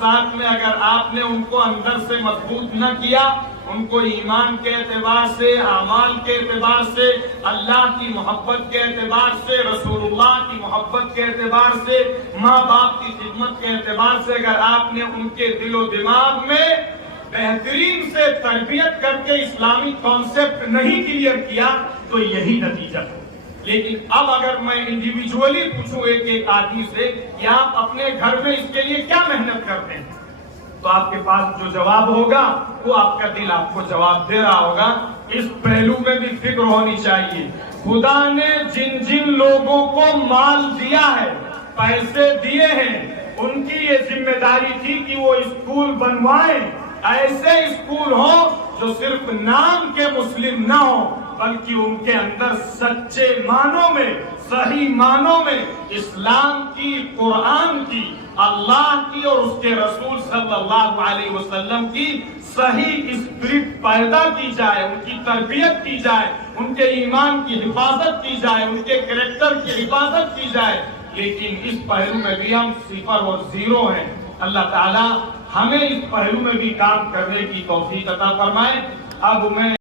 ساتھ میں اگر آپ نے ان کو اندر سے مضبوط نہ کیا، ان کو ایمان کے اعتبار سے، اعمال کے اعتبار سے، اللہ کی محبت کے اعتبار سے، رسول اللہ کی محبت کے اعتبار سے، ماں باپ کی خدمت کے اعتبار سے اگر آپ نے ان کے دل و دماغ میں بہترین سے تربیت کر کے اسلامی کانسیپٹ نہیں کلیئر کیا تو یہی نتیجہ ہے۔ لیکن اب اگر میں انڈیویجولی پوچھوں ایک آدمی سے کہ آپ اپنے گھر میں اس کے لیے کیا محنت کرتے ہیں، تو آپ کے پاس جو جواب ہوگا وہ آپ کا دل آپ کو جواب دے رہا ہوگا۔ اس پہلو میں بھی فکر ہونی چاہیے، خدا نے جن جن لوگوں کو مال دیا ہے، پیسے دیے ہیں، ان کی یہ ذمہ داری تھی کہ وہ اسکول بنوائیں، ایسے اسکول ہوں جو صرف نام کے مسلم نہ ہوں بلکہ ان کے اندر سچے معنوں میں، صحیح معنوں میں اسلام کی، قرآن کی، اللہ کی اور اس کے رسول صلی اللہ علیہ وسلم کی صحیح اسپرٹ پیدا کی جائے، ان کی تربیت کی جائے، ان کے ایمان کی حفاظت کی جائے، ان کے کریکٹر کی حفاظت کی جائے۔ لیکن اس پہلو میں بھی ہم صفر اور زیرو ہیں۔ اللہ تعالی ہمیں اس پہلو میں بھی کام کرنے کی توفیق عطا فرمائے۔ اب میں